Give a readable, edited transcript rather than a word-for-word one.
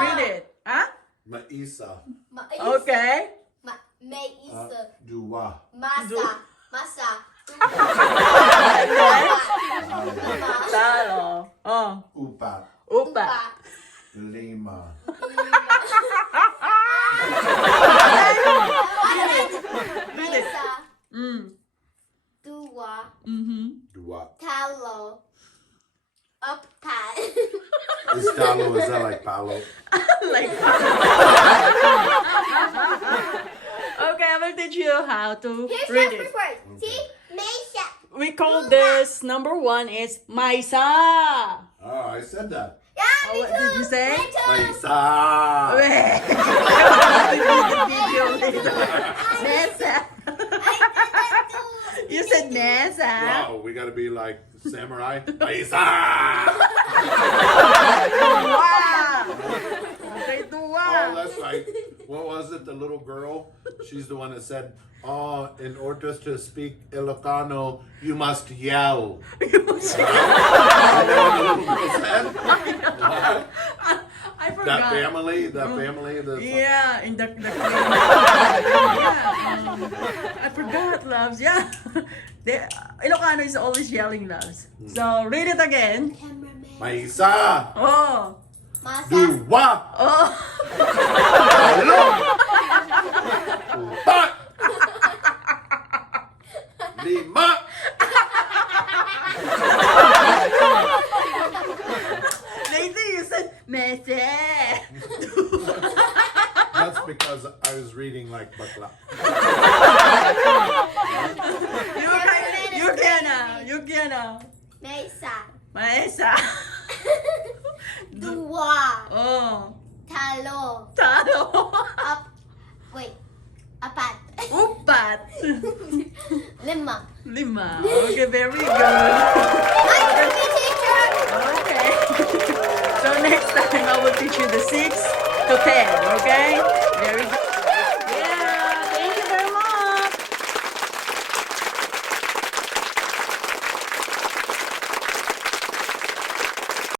Read it. Huh? Maisa. Okay. Dua. Masa. Talo. Oh. Upat. Upa. Lima. Read it. Dua. Dua. Talo. Upat. Is talo, is that like palo? Like. Okay, I will teach you how to Here's read the it. first word. See? Mesa. We call this number one is Maisa. Oh, I said that. Yeah, Oh, me what too. did you say? Me too. Maisa. Nessa. You said Nessa. Wow, we gotta be like samurai. Maisa. Okay, Oh, Dua. that's right. What was it? The little girl? She's the one that said, "Oh, in order to speak ilocano, you must yell." You know what the little girl said? I forgot. That family, the Yeah, in the yeah. I forgot, loves. Yeah. The Ilocano is always yelling, loves. So read it again. Cameraman. Maisa. Oh. Masa. Dua. Oh. Talo. Upat. Lima. Lately you said Mese. That's because I was reading like bakla. You can. Mesa. Maesa. Dua. Oh. Talo. Talo. Apat. Upat. Lima. Lima. Okay, very good. Nice to meet teacher. Okay. So next time I will teach you the 6 to 10, okay?